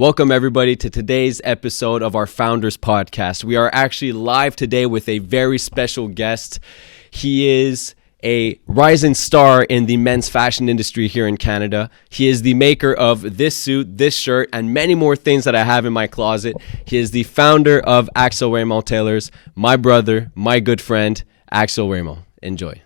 Welcome, everybody, to today's episode of our Founders Podcast. We are actually live today with a very special guest. He is a rising star in the men's fashion industry here in Canada. He is the maker of this suit, this shirt, and many more things that I have in my closet. He is the founder of Axel Raymond Tailors, my brother, my good friend, Axel Raymond. Enjoy.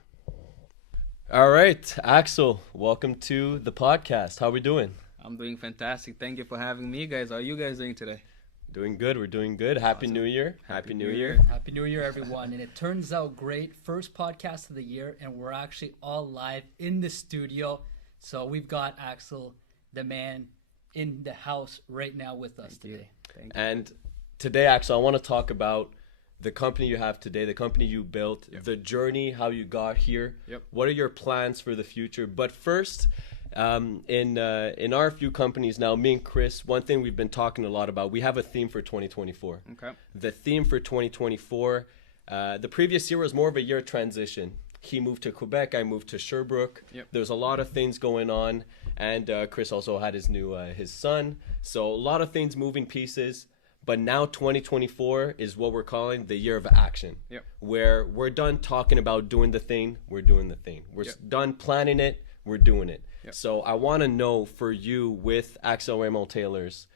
All right, Axel, welcome to the podcast. How are we doing? I'm doing fantastic. Thank you for having me, guys. How are you guys doing today? Doing good. We're doing good. Happy Awesome. New Year. Happy New Year. Happy New Year, everyone. And it turns out great. First podcast of the year, and we're actually all live in the studio. So we've got Axel, the man, in the house right now with us today. Thank you. And today, Axel, I want to talk about the company you have today, the company you built, the journey, how you got here. What are your plans for the future? But first, in our few companies now, me and Chris, one thing we've been talking a lot about, we have a theme for 2024. Okay. The theme for 2024, the previous year was more of a year transition. He moved to Quebec, I moved to Sherbrooke. There's a lot of things going on, and Chris also had his son. So a lot of things, moving pieces. But now 2024 is what we're calling the year of action, where we're done talking about doing the thing, we're doing the thing. We're done planning it, we're doing it. So I want to know, for you with Axel Raymond Tailors,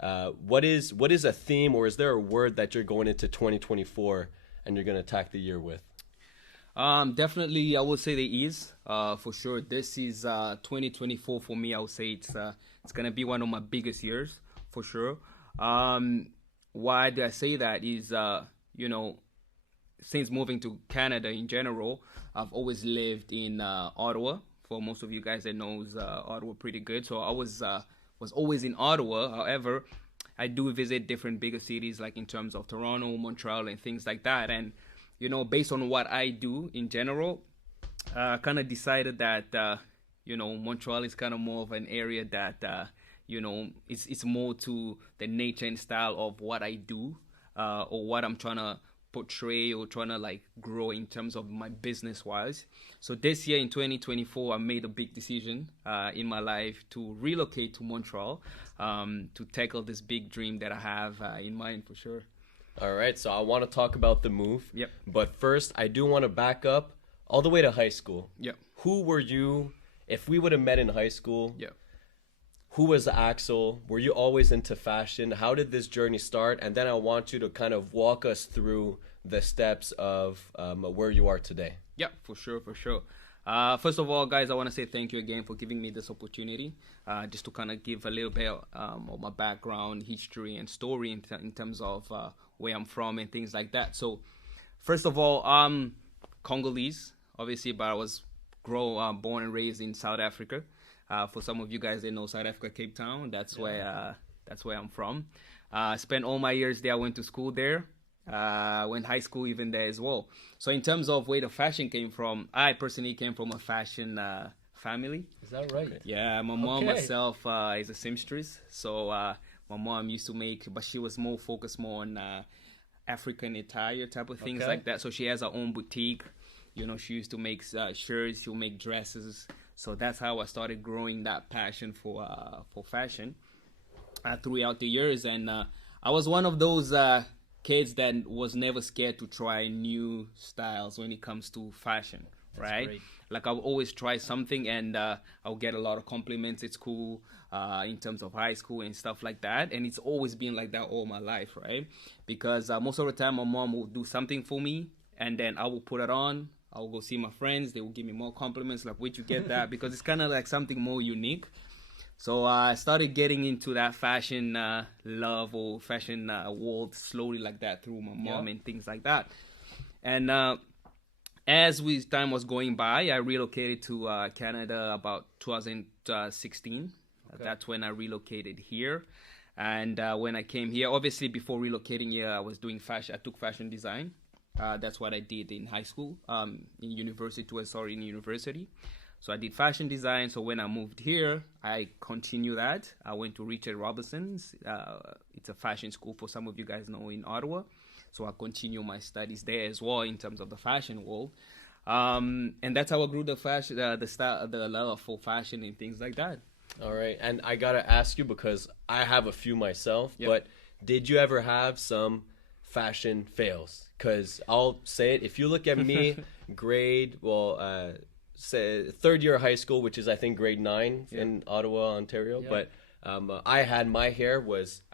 what is a theme, or is there a word that you're going into 2024 and you're going to attack the year with? Definitely, I would say the ease, for sure. This is 2024 for me. I would say it's going to be one of my biggest years, for sure. Why do I say that is, since moving to Canada in general, I've always lived in Ottawa. For most of you guys that knows Ottawa pretty good. So I was always in Ottawa. However, I do visit different bigger cities, like in terms of Toronto, Montreal, and things like that. And, based on what I do in general, I kind of decided that, Montreal is kind of more of an area that, it's more to the nature and style of what I do, or what I'm trying to portray or trying to grow in terms of my business wise. So this year in 2024, I made a big decision in my life to relocate to Montreal, to tackle this big dream that I have in mind, for sure. All right, so I want to talk about the move. But first, I do want to back up all the way to high school. Who were you? If we would have met in high school, who was Axel? Were you always into fashion? How did this journey start? And then I want you to kind of walk us through the steps of where you are today. Yeah, for sure. First of all, guys, I want to say thank you again for giving me this opportunity, just to kind of give a little bit of my background, history, and story in terms of where I'm from and things like that. So, first of all, I'm Congolese, obviously, but I was born and raised in South Africa. For some of you guys that know South Africa, Cape Town, that's where I'm from. Spent all my years there. I went to school there. Went high school even there as well. So in terms of where the fashion came from, I personally came from a fashion family. Is that right? Yeah, my mom herself is a seamstress. So my mom used to make, but she was more focused on African attire type of things like that. So she has her own boutique. She used to make shirts. She'll make dresses. So that's how I started growing that passion for fashion throughout the years. And I was one of those kids that was never scared to try new styles when it comes to fashion, right? Like I would always try something, and I'll get a lot of compliments at school, in terms of high school and stuff like that. And it's always been like that all my life, right? Because most of the time my mom will do something for me, and then I will put it on. I'll go see my friends. They will give me more compliments, like, where'd you get that? Because it's kind of like something more unique. So I started getting into that fashion love or fashion world slowly like that through my mom and things like that. And as time was going by, I relocated to Canada about 2016. That's when I relocated here. And when I came here, obviously before relocating here, I was doing fashion. I took fashion design. That's what I did in high school, in university. So I did fashion design. So when I moved here, I continued that. I went to Richard Robinson's. It's a fashion school, for some of you guys know, in Ottawa. So I continue my studies there as well in terms of the fashion world. And that's how I grew the fashion, the style, the love for fashion and things like that. All right, and I gotta ask you because I have a few myself, but did you ever have some fashion fails? Because I'll say it, if you look at me, say third year of high school, which is I think grade 9 in Ottawa, Ontario, but I had I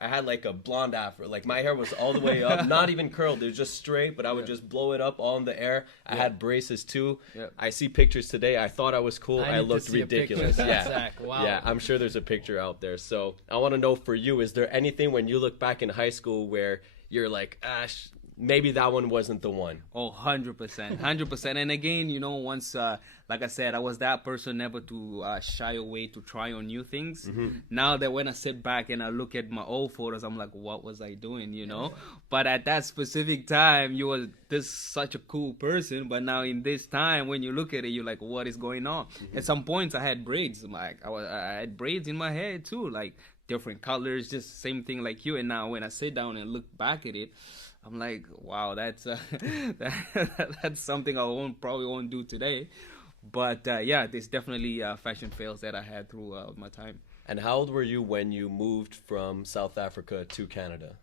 had like a blonde afro. Like my hair was all the way up, not even curled. It was just straight, but I would just blow it up all in the air. I had braces too. I see pictures today. I thought I was cool. I looked ridiculous. Wow. Yeah, I'm sure there's a picture out there. So I want to know for you, is there anything when you look back in high school where you're like, maybe that one wasn't the one? Oh, 100%. 100%. And again, you know, once, like I said, I was that person never to shy away to try on new things. Now that when I sit back and I look at my old photos, I'm like, what was I doing, you know? But at that specific time, you were such a cool person. But now in this time, when you look at it, you're like, what is going on? At some points, I had braids. Like I had braids in my hair too, like different colors, just same thing like you. And now when I sit down and look back at it, I'm like, wow, that's that's something I probably won't do today. But yeah, there's definitely fashion fails that I had through my time. And how old were you when you moved from South Africa to Canada?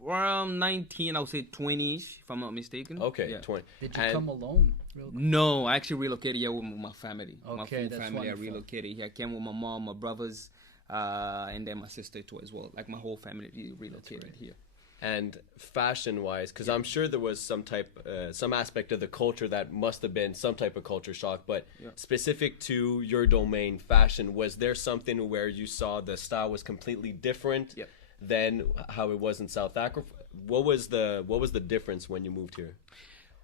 Around 19, I would say 20-ish, if I'm not mistaken. Okay, 20. Did you come alone? No, I actually relocated here with my family. Okay, my full that's family, wonderful. I relocated here. I came with my mom, my brothers, and then my sister too as well. Like my whole family relocated here. And fashion-wise, because I'm sure there was some aspect of the culture that must have been some type of culture shock, but specific to your domain, fashion, was there something where you saw the style was completely different than how it was in South Africa? What was the difference when you moved here?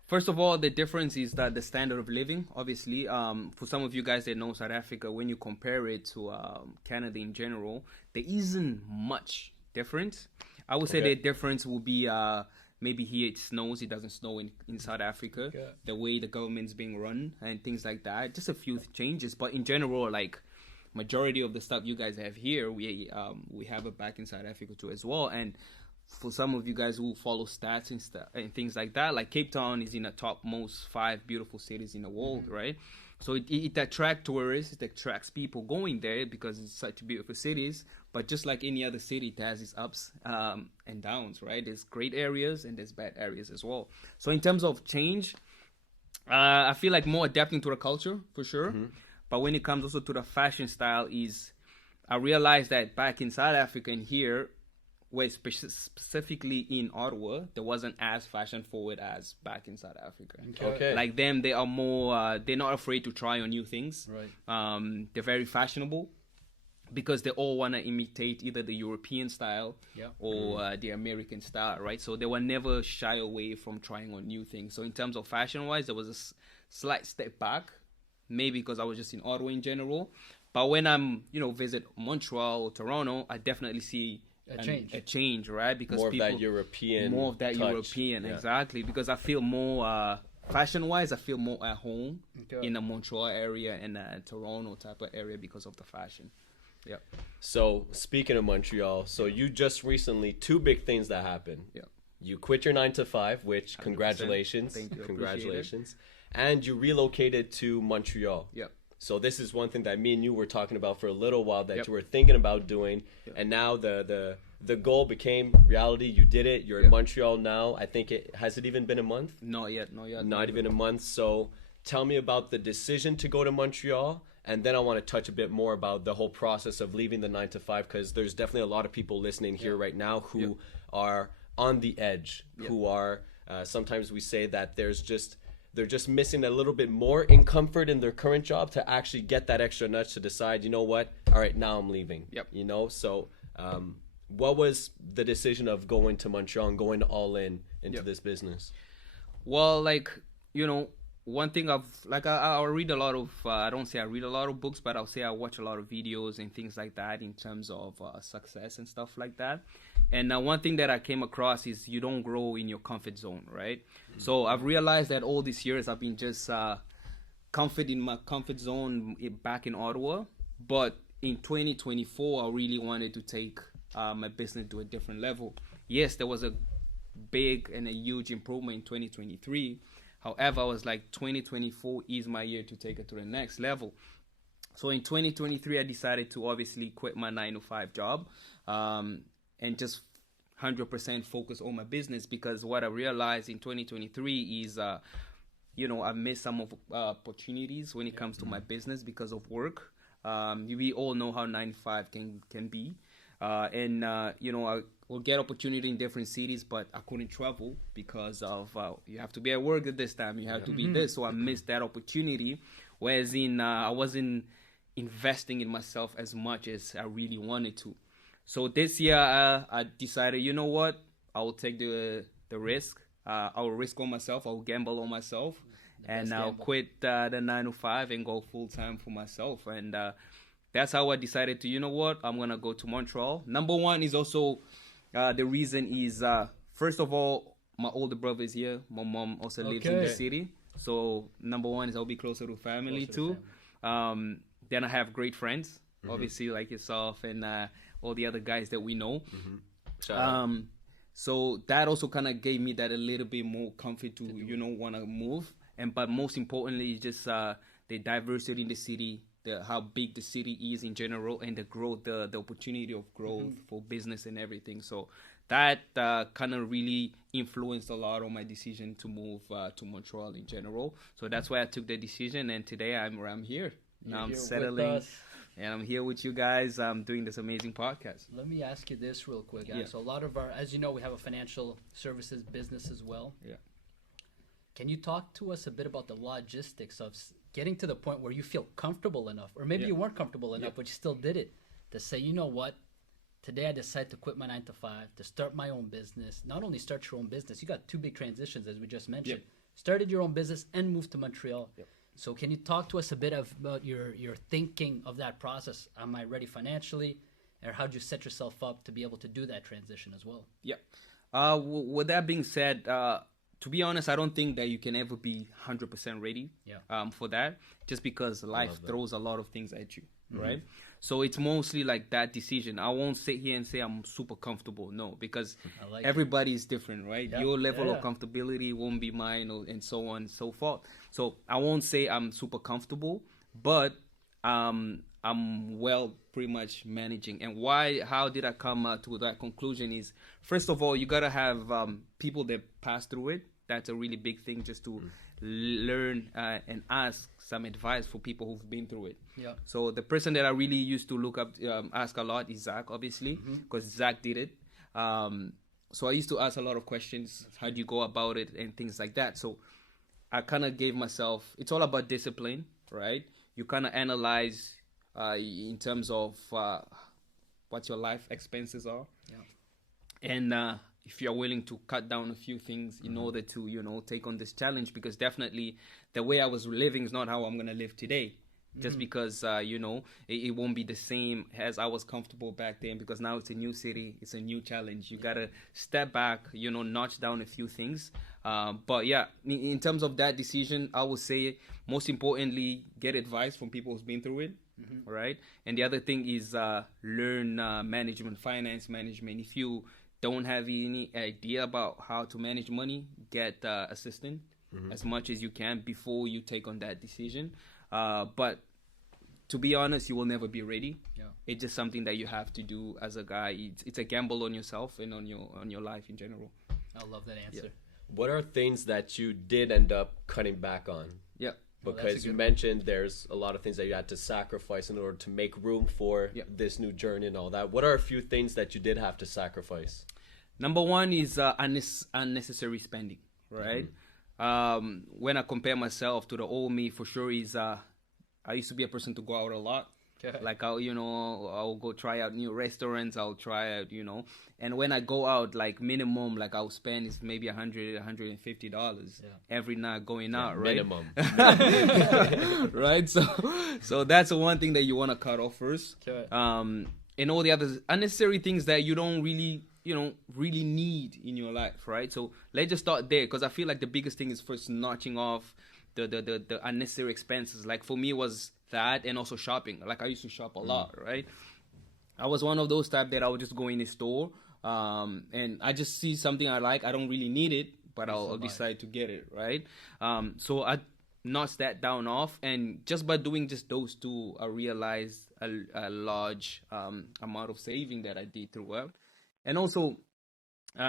First of all, the difference is that the standard of living, obviously. For some of you guys that know South Africa, when you compare it to Canada in general, there isn't much difference. I would say the difference will be maybe here it snows, it doesn't snow in South Africa. The way the government's being run and things like that. Just a few changes, but in general, like majority of the stuff you guys have here, we have it back in South Africa too as well. And for some of you guys who follow stats and things like that, like Cape Town is in the top most 5 beautiful cities in the world, right? So it attracts tourists, it attracts people going there because it's such beautiful cities. But just like any other city, it has its ups and downs, right? There's great areas and there's bad areas as well. So in terms of change, I feel like more adapting to the culture for sure. But when it comes also to the fashion style, I realized that back in South Africa and here, where specifically in Ottawa, there wasn't as fashion forward as back in South Africa. Okay. Like them, they are more, they're not afraid to try on new things. Right. They're very fashionable because they all want to imitate either the European style or the American style, right? So they were never shy away from trying on new things. So in terms of fashion-wise, there was a slight step back, maybe because I was just in Ottawa in general. But when I'm, visit Montreal or Toronto, I definitely see a change, right? Because more of that European touch. Exactly. Because I feel more fashion-wise, I feel more at home in the Montreal area and Toronto type of area because of the fashion. Yeah. So speaking of Montreal, you just recently 2 big things that happened. Yeah. You quit your 9 to 5, which 100%. Congratulations. Thank you. Congratulations. And you relocated to Montreal. Yeah. So this is one thing that me and you were talking about for a little while that you were thinking about doing, and now the goal became reality. You did it. You're in Montreal now. I think has it even been a month? Not yet. Not even a month. So tell me about the decision to go to Montreal, and then I want to touch a bit more about the whole process of leaving the 9 to 5, because there's definitely a lot of people listening here right now who are on the edge, who are sometimes we say that they're just missing a little bit more in comfort in their current job to actually get that extra nudge to decide, you know what, all right, now I'm leaving. So what was the decision of going to Montreal and going all into this business? Well, one thing I read a lot of, I don't say I read a lot of books, but I'll say I watch a lot of videos and things like that in terms of success and stuff like that. And one thing that I came across is you don't grow in your comfort zone, right? So I've realized that all these years I've been just comfort in my comfort zone back in Ottawa. But in 2024, I really wanted to take my business to a different level. Yes, there was a big and a huge improvement in 2023. However, I was like, 2024 is my year to take it to the next level. So in 2023, I decided to obviously quit my 9 to 5 job, and just 100% focus on my business, because what I realized in 2023 is, I missed some of opportunities when it comes to my business because of work. We all know how 9 to 5 can be. I will get opportunity in different cities, but I couldn't travel because of you have to be at work at this time. You have to be this. So I missed that opportunity. Whereas I wasn't investing in myself as much as I really wanted to. So this year I decided, you know what? I will take the risk. I will risk on myself. I will gamble on myself. And I'll quit the 9 to 5 and go full time for myself. And that's how I decided to, you know what, I'm going to go to Montreal. Number one is also, the reason is, first of all, my older brother is here. My mom also lives in the city. So number one is I'll be closer to family too. Then I have great friends, obviously, like yourself and all the other guys that we know. So that also kind of gave me that a little bit more comfort to want to move. But most importantly, just the diversity in the city, how big the city is in general, and the growth, the opportunity of growth for business and everything. So that kind of really influenced a lot on my decision to move to Montreal in general. So that's why I took the decision, and today I'm here. Now I'm settling, and I'm here with you guys. I'm doing this amazing podcast. Let me ask you this real quick, guys. Yeah. So a lot of as you know, we have a financial services business as well. Yeah. Can you talk to us a bit about the logistics of getting to the point where you feel comfortable enough, or maybe you weren't comfortable enough, but you still did it, to say, you know what, today I decide to quit my 9 to 5, to start my own business. Not only start your own business, you got 2 big transitions, as we just mentioned. Started your own business and moved to Montreal. So can you talk to us a bit about your thinking of that process? Am I ready financially? Or how'd you set yourself up to be able to do that transition as well? With that being said, to be honest, I don't think that you can ever be 100% ready for that, just because life throws a lot of things at you, right? So it's mostly like that decision. I won't sit here and say I'm super comfortable, no, because everybody is different, right? Your level of comfortability won't be mine, and so on and so forth. So I won't say I'm super comfortable, but I'm pretty much managing. And how did I come to that conclusion is, first of all, you got to have people that pass through it. That's a really big thing, just to learn and ask some advice for people who've been through it. So the person that I really used to look up, ask a lot is Zach, obviously, because Zach did it. So I used to ask a lot of questions. How do you go about it and things like that? So I kind of gave myself, it's all about discipline, right? You kind of analyze in terms of what your life expenses are. And if you're willing to cut down a few things in order to, take on this challenge, because definitely the way I was living is not how I'm going to live today. Just because, it won't be the same as I was comfortable back then, because now it's a new city, it's a new challenge. You got to step back, notch down a few things. But yeah, in terms of that decision, I would say most importantly, get advice from people who's been through it. Right. And the other thing is learn management, finance management. If you don't have any idea about how to manage money, get assistant as much as you can before you take on that decision. But to be honest, you will never be ready. It's just something that you have to do as a guy. It's a gamble on yourself and on your life in general. I love that answer. What are things that you did end up cutting back on? Because you mentioned there's a lot of things that you had to sacrifice in order to make room for this new journey and all that. What are a few things that you did have to sacrifice? Number one is unnecessary spending, right? When I compare myself to the old me, for sure is I used to be a person to go out a lot. Like I'll go try out new restaurants. I'll try out, and when I go out, like minimum, like I'll spend is maybe $150 every night going out, right? Minimum, right? So that's the one thing that you want to cut off first. And all the other unnecessary things that you don't really need in your life, right? So let's just start there, because I feel like the biggest thing is first notching off the unnecessary expenses. Like for me, it was that, and also shopping. Like I used to shop a lot, right? I was one of those type that I would just go in the store, and I just see something I like. I don't really need it, but I'll decide to get it, right? So notch that down off. And just by doing just those two, I realized a large amount of saving that I did throughout. And also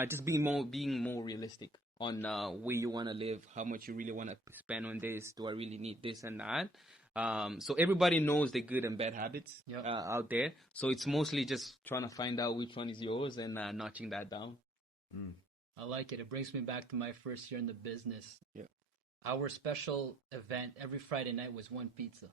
just being more realistic on where you want to live, how much you really want to spend on this. Do I really need this and that? So everybody knows the good and bad habits out there. So it's mostly just trying to find out which one is yours and notching that down. I like it. It brings me back to my first year in the business. Yeah. Our special event every Friday night was one pizza.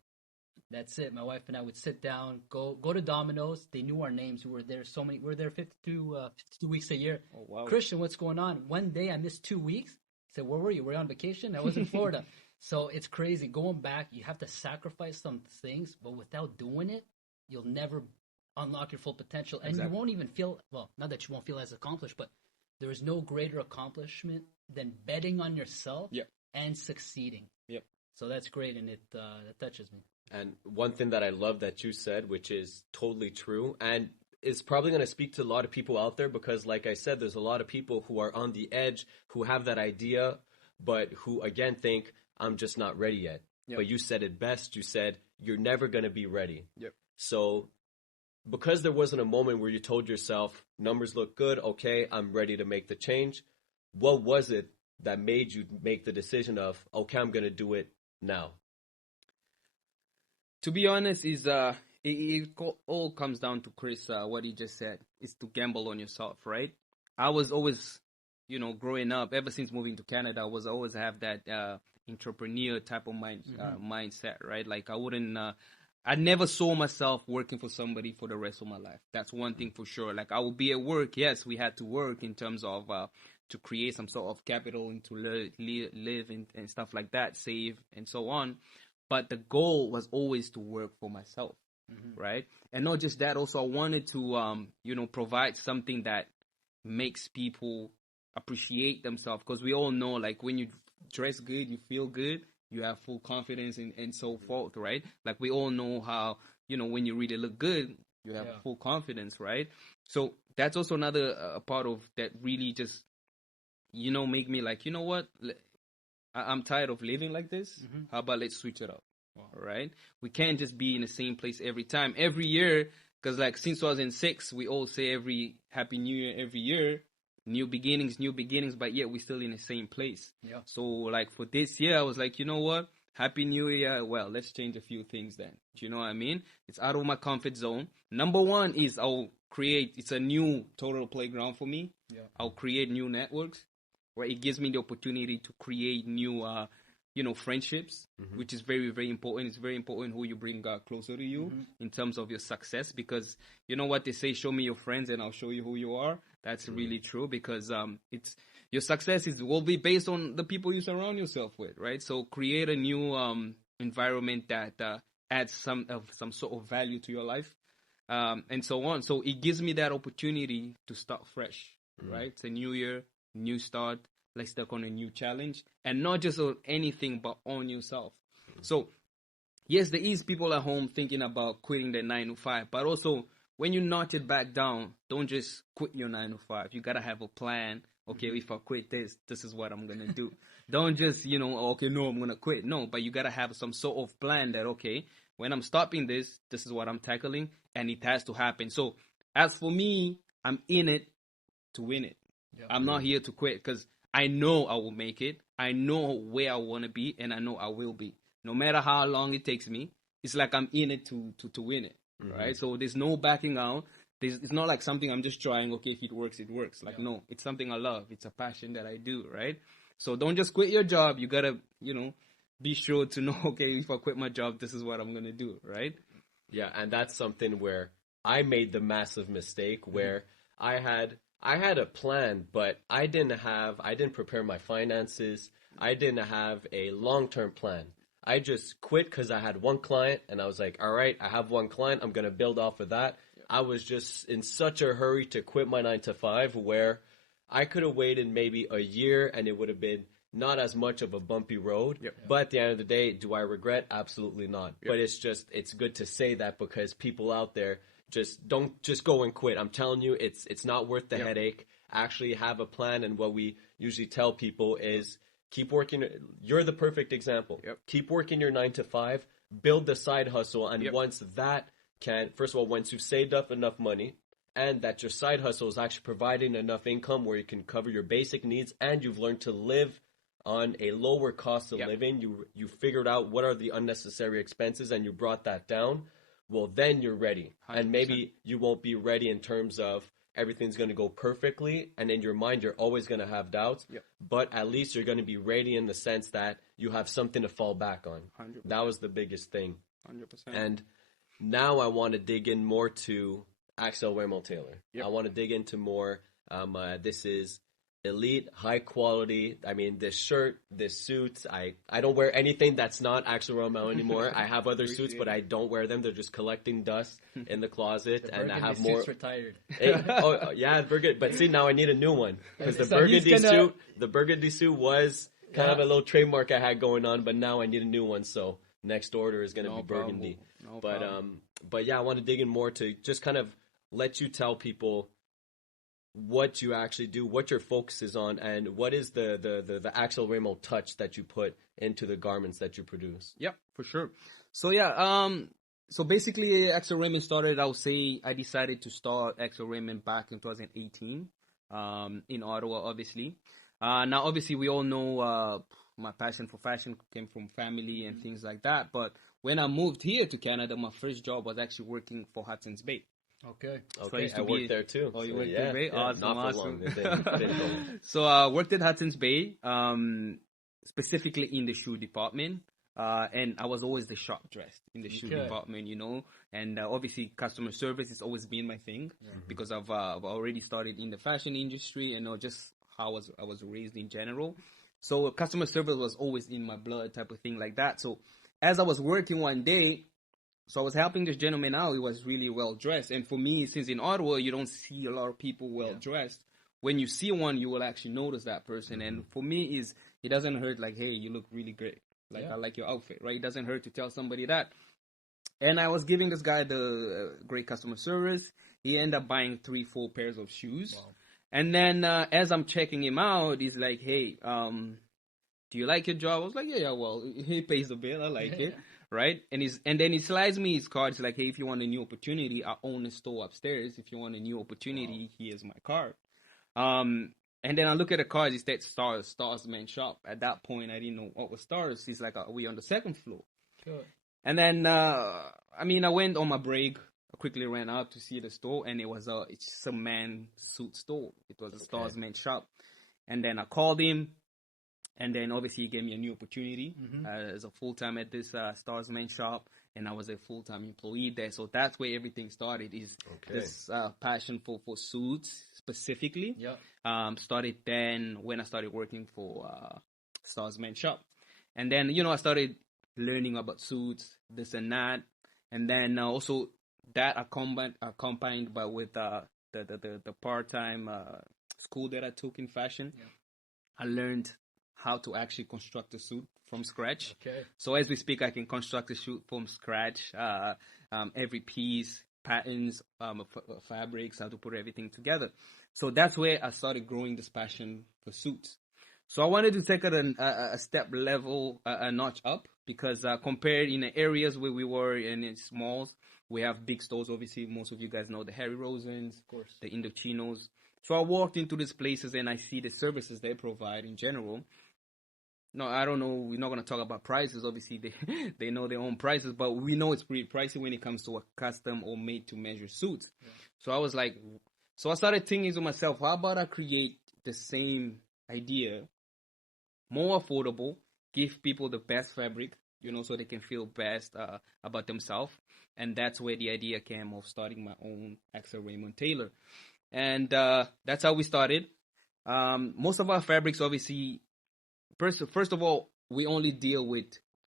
That's it. My wife and I would sit down, go to Domino's. They knew our names. We were there we were there 52 weeks a year. Oh, wow. Christian, what's going on? One day I missed 2 weeks. I said, where were you? Were you on vacation? I was in Florida. So it's crazy. Going back, you have to sacrifice some things, but without doing it, you'll never unlock your full potential. And you won't even feel, well, not that you won't feel as accomplished, but there is no greater accomplishment than betting on yourself and succeeding. Yep. So that's great, and it touches me. And one thing that I love that you said, which is totally true, and is probably going to speak to a lot of people out there, because like I said, there's a lot of people who are on the edge, who have that idea, but who, again, think, I'm just not ready yet. Yep. But you said it best. You said, you're never going to be ready. Yep. So because there wasn't a moment where you told yourself, numbers look good, okay, I'm ready to make the change, what was it that made you make the decision of, okay, I'm going to do it now? To be honest, it all comes down to Chris, what he just said, is to gamble on yourself, right? I was always, growing up, ever since moving to Canada, I was always have that entrepreneur type of mindset, right? Like I never saw myself working for somebody for the rest of my life. That's one thing for sure. Like I would be at work. Yes, we had to work in terms of to create some sort of capital and to live and stuff like that, save and so on. But the goal was always to work for myself, right? And not just that, also I wanted to, provide something that makes people appreciate themselves. Because we all know, like, when you dress good, you feel good, you have full confidence and so forth, right? Like, we all know how, when you really look good, you have full confidence, right? So that's also another part of that really just, make me like, you know what? I'm tired of living like this. How about let's switch it up? Wow. Right? We can't just be in the same place every time. Every year, because like since 2006, we all say every Happy New Year every year. New beginnings, but yet we're still in the same place. Yeah. So like for this year, I was like, you know what? Happy New Year. Well, let's change a few things then. Do you know what I mean? It's out of my comfort zone. Number one is it's a new total playground for me. Yeah. I'll create new networks. Where it gives me the opportunity to create new, friendships, which is very, very important. It's very important who you bring closer to you in terms of your success, because you know what they say, show me your friends and I'll show you who you are. That's really true, because it's your success will be based on the people you surround yourself with, right? So create a new environment that adds some sort of value to your life, and so on. So it gives me that opportunity to start fresh, right? It's a new year. New start, let's take on a new challenge, and not just on anything but on yourself. So yes, there is people at home thinking about quitting their 9 to 5, but also when you knock it back down, don't just quit your 9 to 5. You gotta have a plan. Okay, if I quit this is what I'm gonna do. Don't just okay, no, I'm gonna quit. No, but you gotta have some sort of plan that, okay, when I'm stopping this is what I'm tackling, and it has to happen. So as for me, I'm in it to win it. Yep. I'm not here to quit, because I know I will make it. I know where I want to be, and I know I will be. No matter how long it takes me, it's like I'm in it to win it, right? So there's no backing out. It's not like something I'm just trying, okay, if it works, it works. Like, no, it's something I love. It's a passion that I do, right? So don't just quit your job. You got to, be sure to know, okay, if I quit my job, this is what I'm going to do, right? Yeah, and that's something where I made the massive mistake where I had a plan, but I didn't prepare my finances. I didn't have a long-term plan. I just quit because I had one client, and I was like, all right, I have one client. I'm going to build off of that. I was just in such a hurry to quit my 9 to 5 where I could have waited maybe a year, and it would have been not as much of a bumpy road. Yep. But at the end of the day, do I regret? Absolutely not. Yep. But it's good to say that, because people out there, don't go and quit. I'm telling you, it's not worth the headache. Actually have a plan, and what we usually tell people is keep working. You're the perfect example. Yep. Keep working your 9 to 5, build the side hustle. And Yep. once that first of all, once you've saved up enough money and that your side hustle is actually providing enough income where you can cover your basic needs and you've learned to live on a lower cost of Yep. living, you figured out what are the unnecessary expenses and you brought that down, well, then you're ready. 100%. And maybe you won't be ready in terms of everything's going to go perfectly, and in your mind you're always going to have doubts. Yep. But at least you're going to be ready in the sense that you have something to fall back on. 100%. That was the biggest thing. 100%. And now I want to dig in more to Axel Raymond Taylor. Yep. I want to dig into more. This is elite, high quality. I mean, this shirt, this suit. I don't wear anything that's not Axel Raymond anymore. I have other suits, but I don't wear them. They're just collecting dust in the closet, and I have more. Suit's retired. Yeah, burgundy. But see, now I need a new one because the So burgundy suit was kind of a little trademark I had going on, but now I need a new one. So next order is going to be burgundy. No but problem. but yeah, I want to dig in more to just kind of let you tell people what you actually do, what your focus is on, and what is the Axel Raymond touch that you put into the garments that you produce. Yep, for sure. So yeah, so basically Axel Raymond started, I would say I decided to start Axel Raymond back in 2018, in Ottawa, obviously. Now, obviously, we all know my passion for fashion came from family and things like that. But when I moved here to Canada, my first job was actually working for Hudson's Bay. Okay. Okay, I worked there too. Oh, you So, worked yeah, there? yeah, Awesome, not for awesome. long. It didn't go long. So I worked at Hudson's Bay, specifically in the shoe department. And I was always the sharp dressed in the shoe department, you know. And obviously, customer service has always been my thing because I've already started in the fashion industry and just how I was raised in general. So customer service was always in my blood, type of thing like that. So as I was working one day, so I was helping this gentleman out. He was really well dressed, and for me, since in Ottawa you don't see a lot of people well dressed. When you see one, you will actually notice that person. And for me, it doesn't hurt like, hey, you look really great. Like, I like your outfit, right? It doesn't hurt to tell somebody that. And I was giving this guy the great customer service. He ended up buying 3-4 pairs of shoes. Wow. And then as I'm checking him out, he's like, hey, do you like your job? I was like, yeah, well, he pays the bill. I like it, right? And then he slides me his card. He's like, hey, if you want a new opportunity, I own a store upstairs. If you want a new opportunity, here's my card. And then I look at the cards, it said Stars Man Shop. At that point, I didn't know what was Stars. He's like, are we on the second floor? Sure. And then, I went on my break. I quickly ran out to see the store, and it's a man suit store. It was a Stars Man Shop. And then I called him, and then obviously he gave me a new opportunity as a full-time at this Stars Man Shop, and I was a full-time employee there. So that's where everything started, is this passion for suits specifically. Started then when I started working for Stars Man Shop. And then, I started learning about suits, this and that. And then also that accompanied by with the part-time school that I took in fashion. I learned how to actually construct a suit from scratch. So as we speak, I can construct a suit from scratch. Every piece, patterns, fabrics, how to put everything together. So that's where I started growing this passion for suits. So I wanted to take it a step level, a notch up, because compared in the areas where we were in malls, we have big stores. Obviously, most of you guys know the Harry Rosens, of course, the Indochinos. So I walked into these places and I see the services they provide in general. No, I don't know. We're not going to talk about prices. Obviously, they know their own prices, but we know it's pretty pricey when it comes to a custom or made-to-measure suits. So I was like, so I started thinking to myself, how about I create the same idea, more affordable, give people the best fabric, so they can feel best about themselves. And that's where the idea came of starting my own Axel Raymond Taylor. And that's how we started. Most of our fabrics, obviously, first of all, we only deal with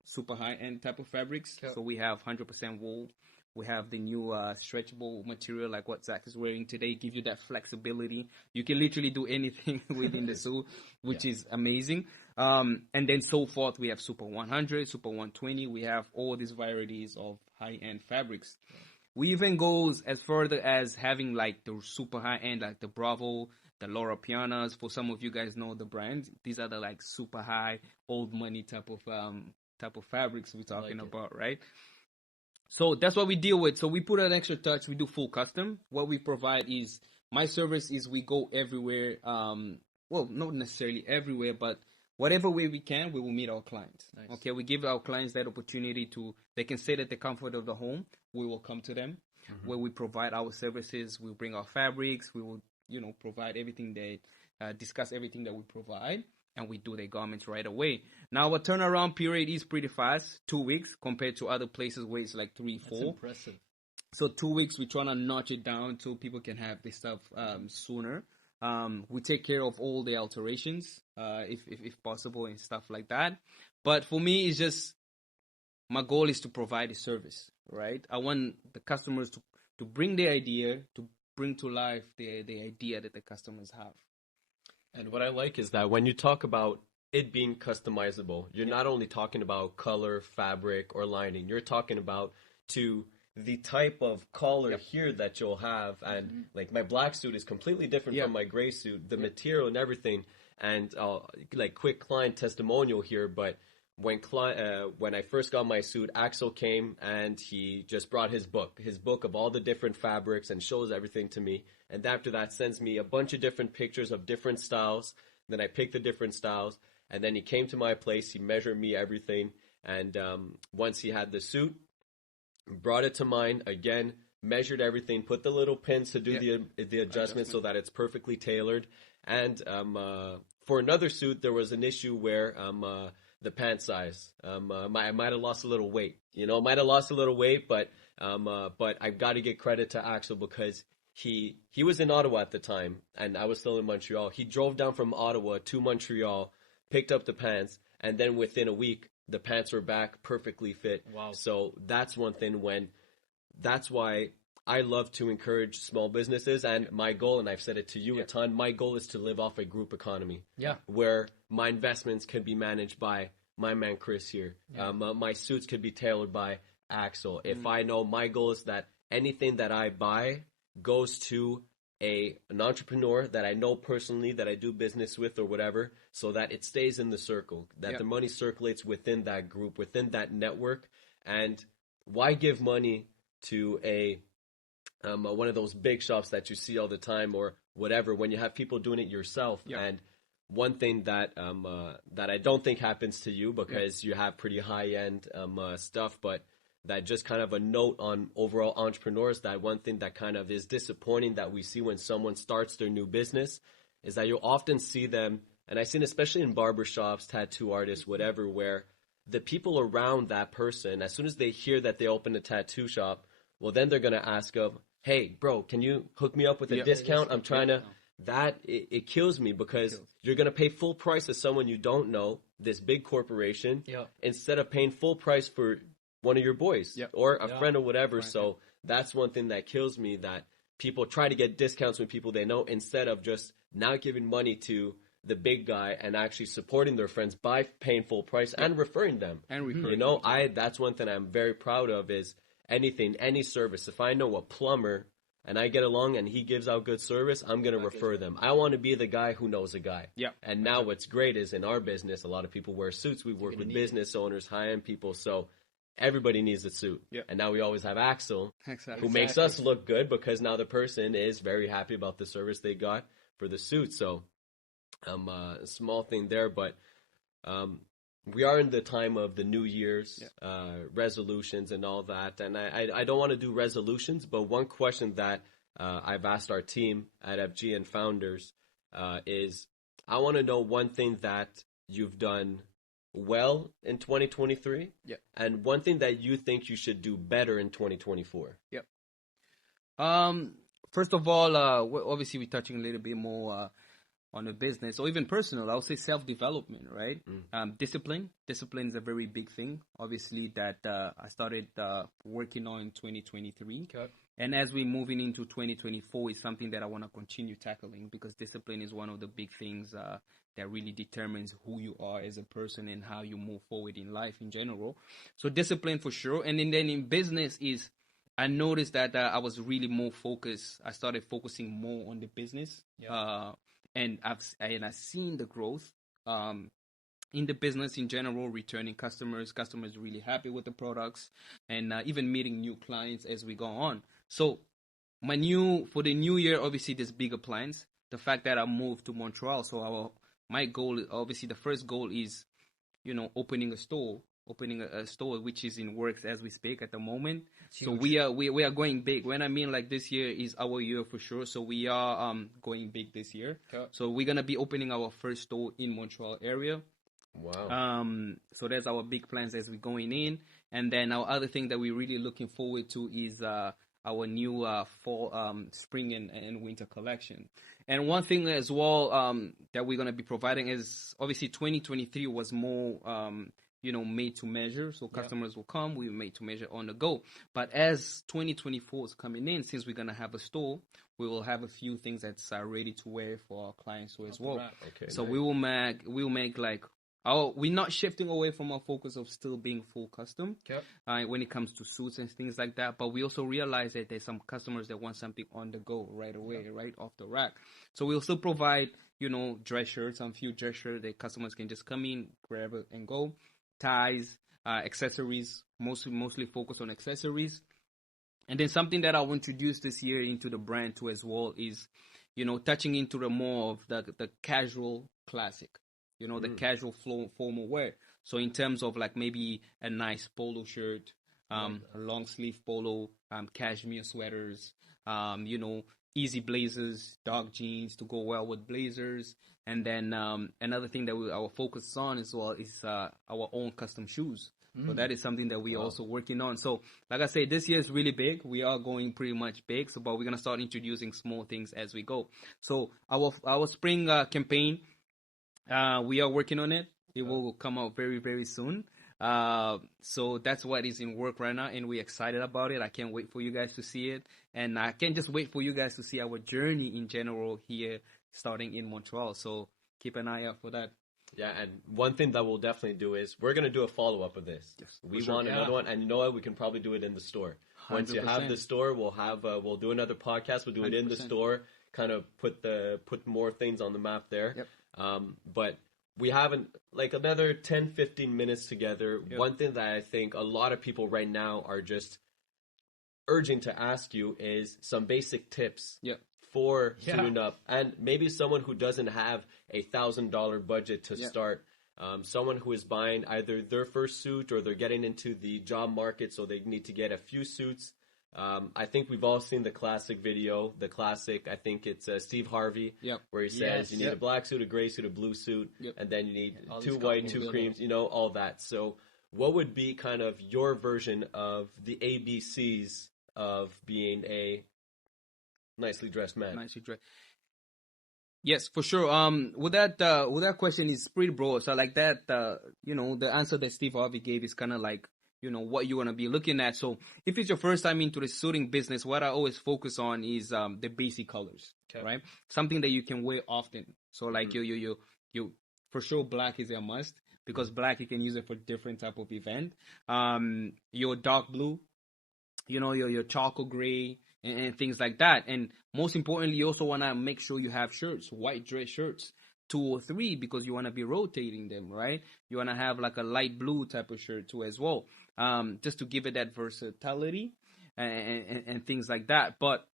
super high-end type of fabrics. So we have 100% wool. We have the new stretchable material like what Zach is wearing today. Give you that flexibility. You can literally do anything within the suit, which is amazing. And then so forth, we have Super 100, Super 120. We have all these varieties of high-end fabrics. We even goes as further as having like the super high end, like the Bravo, the Laura Pianas. For some of you guys know the brands. These are the like super high, old money type of fabrics we're talking about, right? So that's what we deal with. So we put an extra touch. We do full custom. What we provide is, my service is we go everywhere. Well, not necessarily everywhere, but whatever way we can, we will meet our clients. Nice. Okay, we give our clients that opportunity to, they can sit at the comfort of the home. We will come to them, where we provide our services. We'll bring our fabrics. We will, provide everything discuss everything that we provide, and we do the garments right away. Now, our turnaround period is pretty fast, 2 weeks, compared to other places where it's like 3, 4. That's impressive. So 2 weeks, we're trying to notch it down so people can have this stuff sooner. We take care of all the alterations, if possible, and stuff like that. But for me, it's just, my goal is to provide a service, right? I want the customers to bring their idea, to bring to life the idea that the customers have. And what I like is that when you talk about it being customizable, you're not only talking about color, fabric, or lining. You're talking about to the type of collar here that you'll have. And like my black suit is completely different from my gray suit, the material and everything. And like quick client testimonial here, but when I first got my suit, Axel came and he just brought his book of all the different fabrics, and shows everything to me. And after that, sends me a bunch of different pictures of different styles. Then I picked the different styles, and then he came to my place. He measured me everything, and once he had the suit, brought it to mine again, measured everything, put the little pins to do the adjustment so that it's perfectly tailored. And for another suit, there was an issue where the pant size. I might have lost a little weight. But I've got to get credit to Axel, because he was in Ottawa at the time, and I was still in Montreal. He drove down from Ottawa to Montreal, picked up the pants, and then within a week, the pants were back, perfectly fit. Wow. So that's one thing that's why I love to encourage small businesses, and my goal, and I've said it to you a ton, my goal is to live off a group economy. Yeah. Where my investments can be managed by my man Chris here. Yeah. My suits could be tailored by Axel. If I know, my goal is that anything that I buy goes to an entrepreneur that I know personally, that I do business with or whatever, so that it stays in the circle, that the money circulates within that group, within that network. And why give money to one of those big shops that you see all the time or whatever, when you have people doing it yourself? And one thing that I don't think happens to you, because you have pretty high-end stuff, but that just kind of a note on overall entrepreneurs, that one thing that kind of is disappointing that we see when someone starts their new business is that you'll often see them, and I've seen especially in barbershops, tattoo artists, whatever, where the people around that person, as soon as they hear that they open a tattoo shop, well, then they're going to ask them, hey, bro, can you hook me up with a discount? I'm trying to... That, it kills me, because you're going to pay full price to someone you don't know, this big corporation, instead of paying full price for one of your boys or a friend or whatever. Right. So that's one thing that kills me, that people try to get discounts with people they know, instead of just not giving money to the big guy and actually supporting their friends by paying full price and referring them. That's one thing I'm very proud of, is any service. If I know a plumber and I get along and he gives out good service, I'm going to refer them. I want to be the guy who knows a guy. Yeah. And now what's great is, in our business, a lot of people wear suits. We work with business owners, high-end people. So everybody needs a suit. Yep. And now we always have Axel, who makes us look good, because now the person is very happy about the service they got for the suit. So a small thing there, but we are in the time of the New Year's resolutions and all that. And I don't want to do resolutions, but one question that I've asked our team at FG and founders is, I want to know one thing that you've done well in 2023, and one thing that you think you should do better in 2024. First of all, obviously we're touching a little bit more on the business, or even personal. I would say self-development, right? Discipline is a very big thing, obviously, that I started working on in 2023. And as we're moving into 2024, it's something that I want to continue tackling, because discipline is one of the big things that really determines who you are as a person and how you move forward in life in general. So discipline for sure. And then in business is, I noticed that I was really more focused. I started focusing more on the business, and I've seen the growth in the business in general, returning customers really happy with the products, and even meeting new clients as we go on. So for the new year, obviously there's bigger plans. The fact that I moved to Montreal, so my goal, obviously the first goal is, opening a store, which is in works as we speak at the moment. So we are going big. When I mean like this year is our year for sure. So we are going big this year. Okay. So we're gonna be opening our first store in Montreal area. Wow. So that's our big plans as we're going in. And then our other thing that we're really looking forward to is our new fall, spring and winter collection. And one thing as well that we're going to be providing is, obviously 2023 was more, made to measure. So customers will come, we made to measure on the go. But as 2024 is coming in, since we're going to have a store, we will have a few things that's ready to wear for our clients as well. Right. Okay, so nice. we'll make like, we're not shifting away from our focus of still being full custom when it comes to suits and things like that. But we also realize that there's some customers that want something on the go right away, right off the rack. So we'll still provide, dress shirts, some few dress shirts that customers can just come in, grab it and go. Ties, accessories, mostly focus on accessories. And then something that I will introduce this year into the brand too as well is, touching into the more of the casual classic. The casual formal wear. So in terms of like maybe a nice polo shirt, a long sleeve polo, cashmere sweaters, easy blazers, dark jeans to go well with blazers. And then another thing that our focus on as well is our own custom shoes. So that is something that we are also working on. So like I said, this year is really big. We are going pretty much big. So, but we're going to start introducing small things as we go. So our spring campaign, we are working on it. It will come out very, very soon. So that's what is in work right now, and we're excited about it. I can't wait for you guys to see it. And I can't just wait for you guys to see our journey in general here, starting in Montreal. So keep an eye out for that. Yeah, and one thing that we'll definitely do is we're going to do a follow-up of this. Yes, we want another one, and you know what? We can probably do it in the store. 100%. Once you have the store, we'll do another podcast. We'll do it in the store, kind of put more things on the map there. Yep. But we haven't, like, another 10, 15 minutes together. Yep. One thing that I think a lot of people right now are just urging to ask you is some basic tips for suiting up. And maybe someone who doesn't have $1,000 budget to start. Someone who is buying either their first suit or they're getting into the job market, so they need to get a few suits. I think we've all seen the classic video, I think it's Steve Harvey, where he says you need a black suit, a gray suit, a blue suit, and then you need two white, two creams, all that. So what would be kind of your version of the ABCs of being a nicely dressed man? Nicely dressed. Yes, for sure. With that question is pretty broad. So like that, the answer that Steve Harvey gave is kind of like, what you want to be looking at. So if it's your first time into the suiting business, what I always focus on is the basic colors, right? Something that you can wear often. So like you for sure, black is a must, because black, you can use it for different type of event. Your dark blue, your charcoal gray, and things like that. And most importantly, you also want to make sure you have shirts, white dress shirts, 2 or 3, because you want to be rotating them, right? You want to have like a light blue type of shirt too as well, just to give it that versatility and things like that. But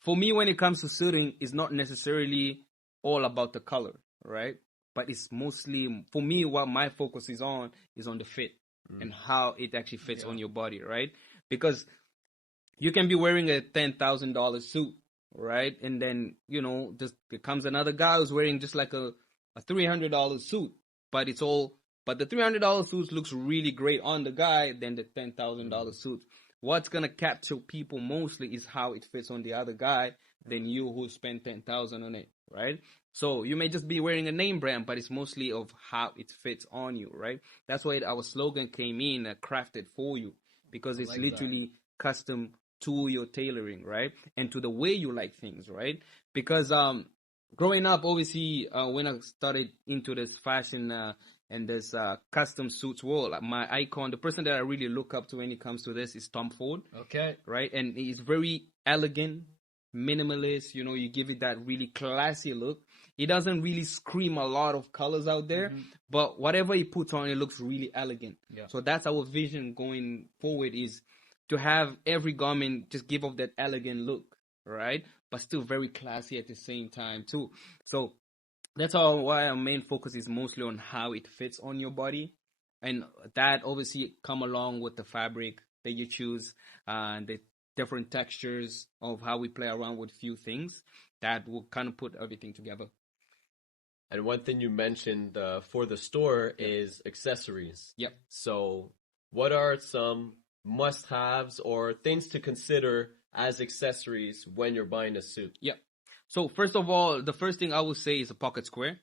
for me, when it comes to suiting, it's not necessarily all about the color, right? But it's mostly, for me, what my focus is on the fit and how it actually fits on your body, right? Because you can be wearing a $10,000 suit, right? And then, just there comes another guy who's wearing just like a $300 suit, but the $300 suit looks really great on the guy than the $10,000 suit. What's going to capture people mostly is how it fits on the other guy than you who spent $10,000 on it, right? So you may just be wearing a name brand, but it's mostly of how it fits on you, right? That's why our slogan came in, crafted for you, because it's literally custom to your tailoring, right? And to the way you like things, right? Because growing up, obviously, when I started into this fashion and there's custom suits world. Like my icon, the person that I really look up to when it comes to this is Tom Ford. Okay. Right? And he's very elegant, minimalist. You know, you give it that really classy look. He doesn't really scream a lot of colors out there, but whatever he puts on, it looks really elegant. Yeah. So that's our vision going forward, is to have every garment just give off that elegant look, right? But still very classy at the same time too. So that's why our main focus is mostly on how it fits on your body. And that obviously come along with the fabric that you choose and the different textures of how we play around with few things that will kind of put everything together. And one thing you mentioned for the store is accessories. Yep. So what are some must-haves or things to consider as accessories when you're buying a suit? Yep. So first of all, the first thing I would say is a pocket square.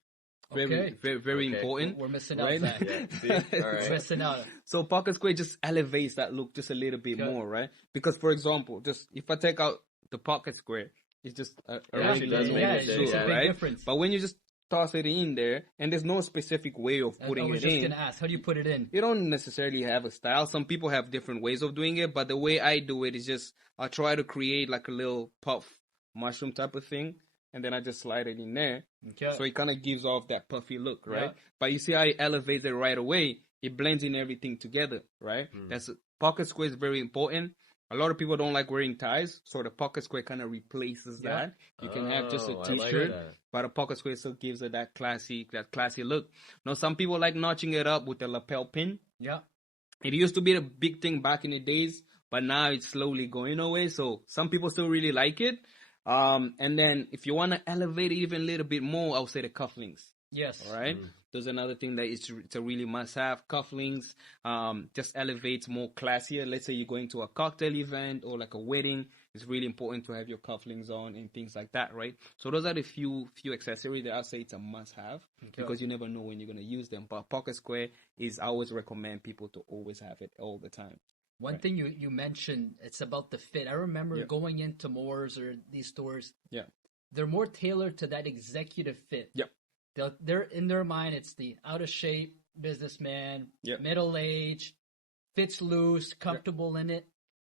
Very important. We're missing right? out. Yeah, see? All right. We're missing out. So pocket square just elevates that look just a little bit more, right? Because for example, just if I take out the pocket square, it's just a regular it's a big difference. But when you just toss it in there, and there's no specific way of putting it in. I was just going to ask, how do you put it in? You don't necessarily have a style. Some people have different ways of doing it, but the way I do it is just, I try to create like a little puff mushroom type of thing, and then I just slide it in there. Okay. So it kind of gives off that puffy look, right? Yeah. But you see how it elevates it right away. It blends in everything together, right? Pocket square is very important. A lot of people don't like wearing ties, so the pocket square kind of replaces that. You can have just a t-shirt, but a pocket square still gives it that classy look. Now, some people like notching it up with a lapel pin. Yeah. It used to be the big thing back in the days, but now it's slowly going away. So some people still really like it. And then if you want to elevate it even a little bit more, I would say the cufflinks. Yes. All right. There's another thing that it's a really must-have. Cufflinks just elevates more classier. Let's say you're going to a cocktail event or like a wedding. It's really important to have your cufflinks on and things like that, right? So those are the few accessories that I say it's a must-have because you never know when you're going to use them. But pocket square I always recommend people to always have it all the time. One thing you mentioned, it's about the fit. I remember going into Moores or these stores. Yeah. They're more tailored to that executive fit. Yep. They're in their mind, it's the out of shape businessman, middle age, fits loose, comfortable in it.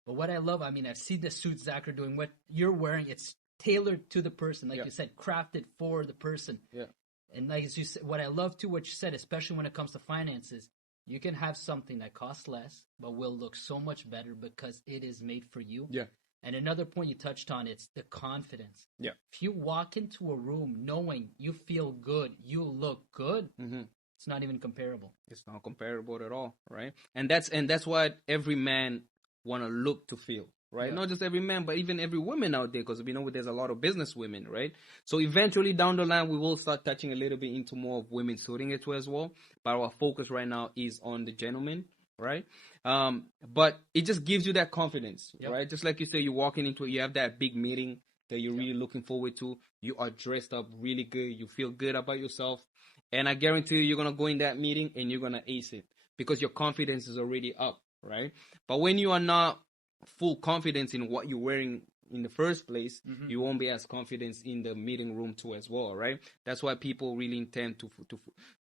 But what I love, I mean, I've seen the suits Zach are doing. What you're wearing, it's tailored to the person, like you said, crafted for the person. Yeah. And like as you said, what I love too, what you said, especially when it comes to finances, you can have something that costs less, but will look so much better because it is made for you. Yeah. And another point you touched on, it's the confidence. Yeah. If you walk into a room knowing you feel good, you look good, it's not even comparable. It's not comparable at all, right? And that's what every man want to look to feel, right? Not just every man, but even every woman out there, because we know there's a lot of business women, right? So eventually down the line, we will start touching a little bit into more of women suiting it as well. But our focus right now is on the gentleman, right? But it just gives you that confidence, right? Just like you say, you're walking into it, you have that big meeting that you're really looking forward to. You are dressed up really good. You feel good about yourself. And I guarantee you're going to go in that meeting and you're going to ace it because your confidence is already up, right? But when you are not full confidence in what you're wearing in the first place, you won't be as confident in the meeting room too as well, right? That's why people really intend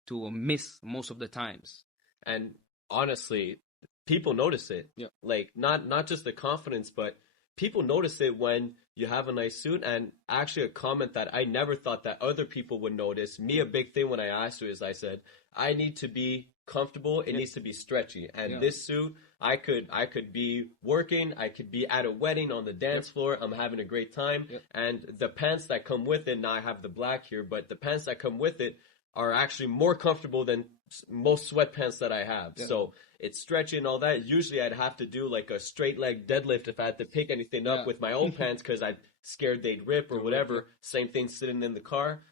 to miss most of the times. And honestly, people notice it. Yeah. Like not just the confidence, but people notice it when you have a nice suit. And actually a comment that I never thought that other people would notice. Me, a big thing when I asked you is I said, I need to be comfortable. It needs to be stretchy. And this suit, I could be working. I could be at a wedding on the dance floor. I'm having a great time. And the pants that come with it, now I have the black here, but the pants that come with it are actually more comfortable than most sweatpants that I have. So it's stretchy and all that. Usually I'd have to do like a straight leg deadlift if I had to pick anything up with my old pants because I'm scared they'd rip or whatever. Same thing sitting in the car.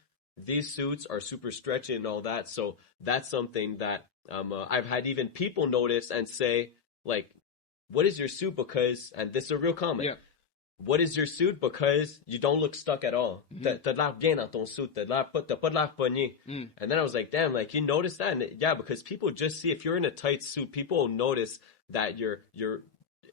These suits are super stretchy and all that. So that's something that I've had even people notice and say, like, what is your suit? Because, and this is a real comment. What is your suit? Because you don't look stuck at all. T'as de l'air bien dans ton suit. T'as pas de l'air pogné. And then I was like, damn, like, you notice that? And because people just see, if you're in a tight suit, people will notice that you're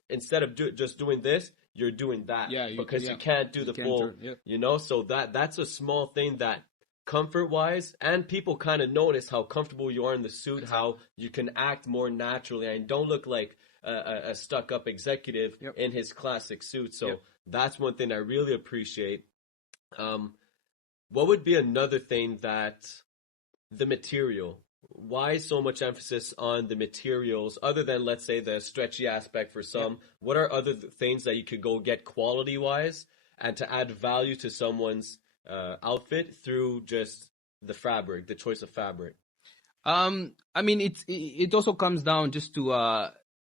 instead of just doing this, you're doing that. Because you can't do the full, you know? So that's a small thing that comfort-wise, and people kind of notice how comfortable you are in the suit, how you can act more naturally, and don't look like a stuck-up executive in his classic suit. So that's one thing I really appreciate. What would be another thing that the material? Why so much emphasis on the materials other than, let's say, the stretchy aspect for some? What are other things that you could go get quality-wise and to add value to someone's outfit through just the fabric, the choice of fabric? I mean, it also comes down just to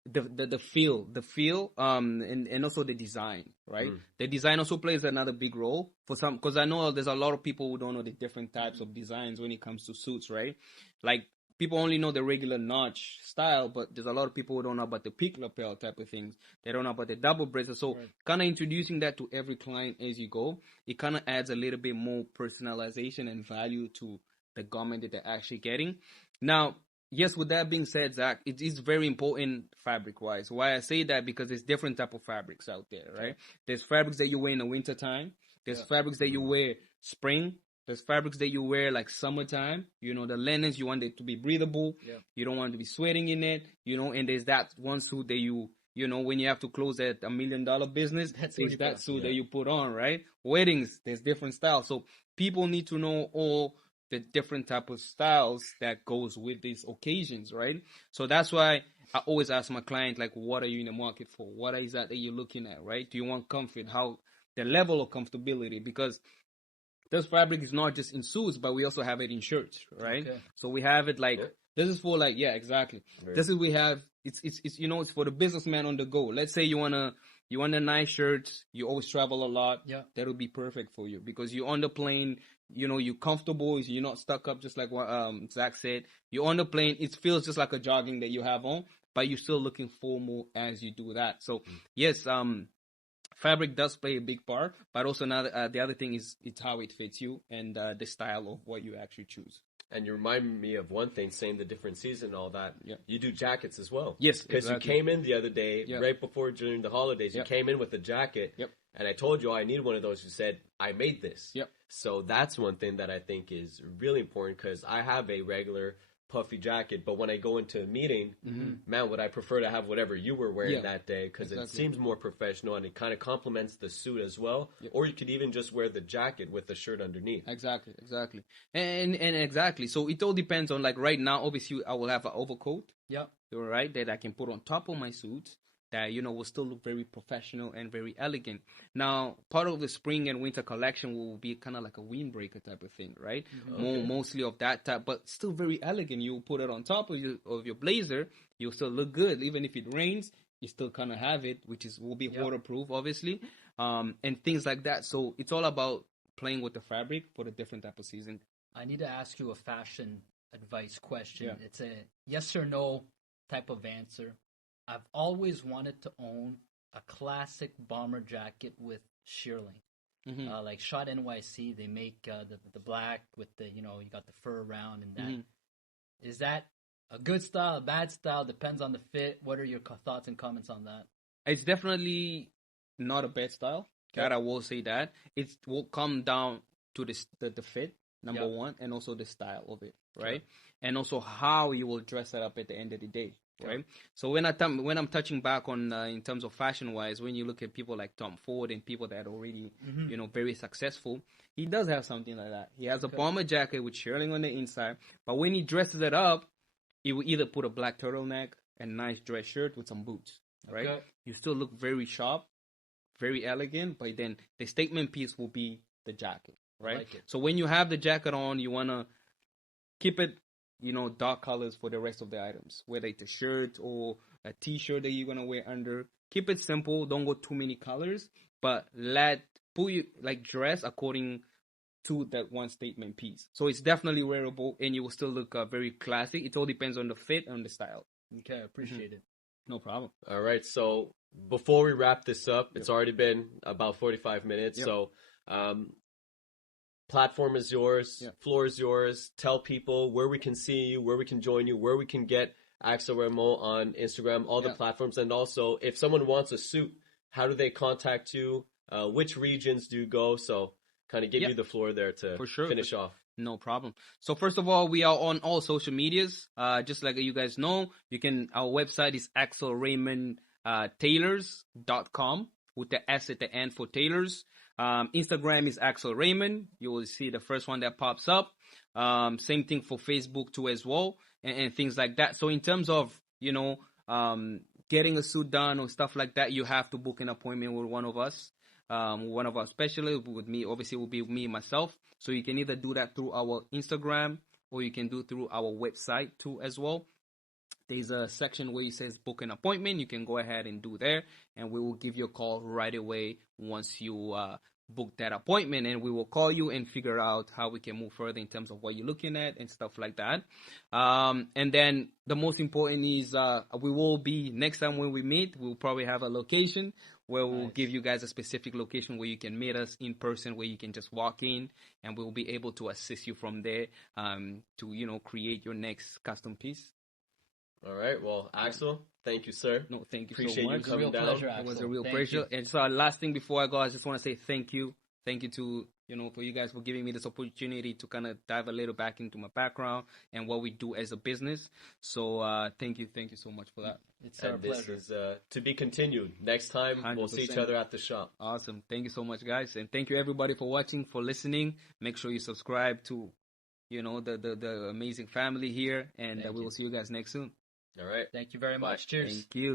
the feel, and also the design, right? The design also plays another big role for some, because I know there's a lot of people who don't know the different types of designs when it comes to suits, right? Like, people only know the regular notch style, but there's a lot of people who don't know about the peak lapel type of things. They don't know about the double bracelet. So kind of introducing that to every client as you go, it kind of adds a little bit more personalization and value to the garment that they're actually getting. Now, yes, with that being said, Zach, it is very important fabric-wise. Why I say that, because there's different type of fabrics out there, right? There's fabrics that you wear in the winter time. There's fabrics that you wear spring. There's fabrics that you wear like summertime. You know, the linens, you want it to be breathable. You don't want to be sweating in it, you know, and there's that one suit that you know, when you have to close that $1 million business, there's that suit that you put on, right? Weddings, there's different styles. So people need to know all the different type of styles that goes with these occasions, right? So that's why I always ask my client, like, what are you in the market for? What is that you're looking at, right? Do you want comfort? How the level of comfortability? Because this fabric is not just in suits, but we also have it in shirts, right? So we have it like, this is for like, exactly. This is, we have, it's you know, it's for the businessman on the go. Let's say you want a nice shirt, you always travel a lot. That'll be perfect for you, because you're on the plane, you know, you're comfortable, you're not stuck up, just like what Zach said. You're on the plane, it feels just like a jogging that you have on, but you're still looking formal as you do that. So yes, fabric does play a big part, but also now the other thing is it's how it fits you and the style of what you actually choose. And you remind me of one thing, saying the different season and all that. You do jackets as well. Yes, because you came in the other day, right before, during the holidays, you came in with a jacket. And I told you, I need one of those. You said, I made this. So that's one thing that I think is really important, because I have a regular puffy jacket, but when I go into a meeting, man, would I prefer to have whatever you were wearing that day, because it seems more professional and it kind of complements the suit as well. Or you could even just wear the jacket with the shirt underneath. Exactly. And exactly. So it all depends on, like, right now, obviously I will have an overcoat. Right, that I can put on top of my suit, that, you know, will still look very professional and very elegant. Now, part of the spring and winter collection will be kind of like a windbreaker type of thing, right? Mostly of that type, but still very elegant. You put it on top of your blazer, you'll still look good. Even if it rains, you still kind of have it, which will be waterproof, obviously, and things like that. So it's all about playing with the fabric for the different type of season. I need to ask you a fashion advice question. It's a yes or no type of answer. I've always wanted to own a classic bomber jacket with shearling. Like Shot NYC, they make the black with the, you know, you got the fur around and that. Is that a good style, a bad style? Depends on the fit. What are your thoughts and comments on that? It's definitely not a bad style. That I will say that. It will come down to the fit, number one, and also the style of it, right? And also how you will dress it up at the end of the day. Right. So when I'm touching back on in terms of fashion wise, when you look at people like Tom Ford and people that are already you know, very successful, he does have something like that. He has a bomber jacket with shearling on the inside, but when he dresses it up, he will either put a black turtleneck and nice dress shirt with some boots. Right. You still look very sharp, very elegant, but then the statement piece will be the jacket. Right. Like, so when you have the jacket on, you wanna keep it, you know, dark colors for the rest of the items, whether it's a shirt or a t-shirt that you're going to wear under. Keep it simple. Don't go too many colors, but dress according to that one statement piece. So it's definitely wearable and you will still look very classic. It all depends on the fit and the style. Okay, I appreciate it. No problem. All right. So before we wrap this up, it's already been about 45 minutes. So, platform is yours, floor is yours. Tell people where we can see you, where we can join you, where we can get Axel Raymond on Instagram, all the platforms. And also, if someone wants a suit, how do they contact you? Which regions do you go? So kind of give you the floor there to finish off. No problem. So first of all, we are on all social medias. Just like you guys know, our website is axelraymondtailors.com with the S at the end for tailors. Instagram is Axel Raymond. You will see the first one that pops up. Same thing for Facebook too as well, and things like that. So in terms of, getting a suit done or stuff like that, you have to book an appointment with one of us. One of our specialists. With me, obviously, will be me myself. So you can either do that through our Instagram or you can do through our website too as well. There's a section where it says book an appointment. You can go ahead and do there, and we will give you a call right away once you book that appointment, and we will call you and figure out how we can move further in terms of what you're looking at and stuff like that. And then the most important is we will be, next time when we meet, we'll probably have a location where we'll give you guys a specific location where you can meet us in person, where you can just walk in, and we'll be able to assist you from there to create your next custom piece. All right. Well, Axel, thank you, sir. No, thank you Appreciate so much. You coming down. Pleasure, it was a real pleasure. And so, last thing before I go, I just want to say thank you. Thank you to, for you guys for giving me this opportunity to kind of dive a little back into my background and what we do as a business. So, thank you so much for that. It's our pleasure. This is to be continued. Next time, 100%. We'll see each other at the shop. Awesome. Thank you so much, guys. And thank you, everybody, for watching, for listening. Make sure you subscribe to, the amazing family here. And we will see you guys next soon. All right. Thank you very much. Bye. Cheers. Thank you.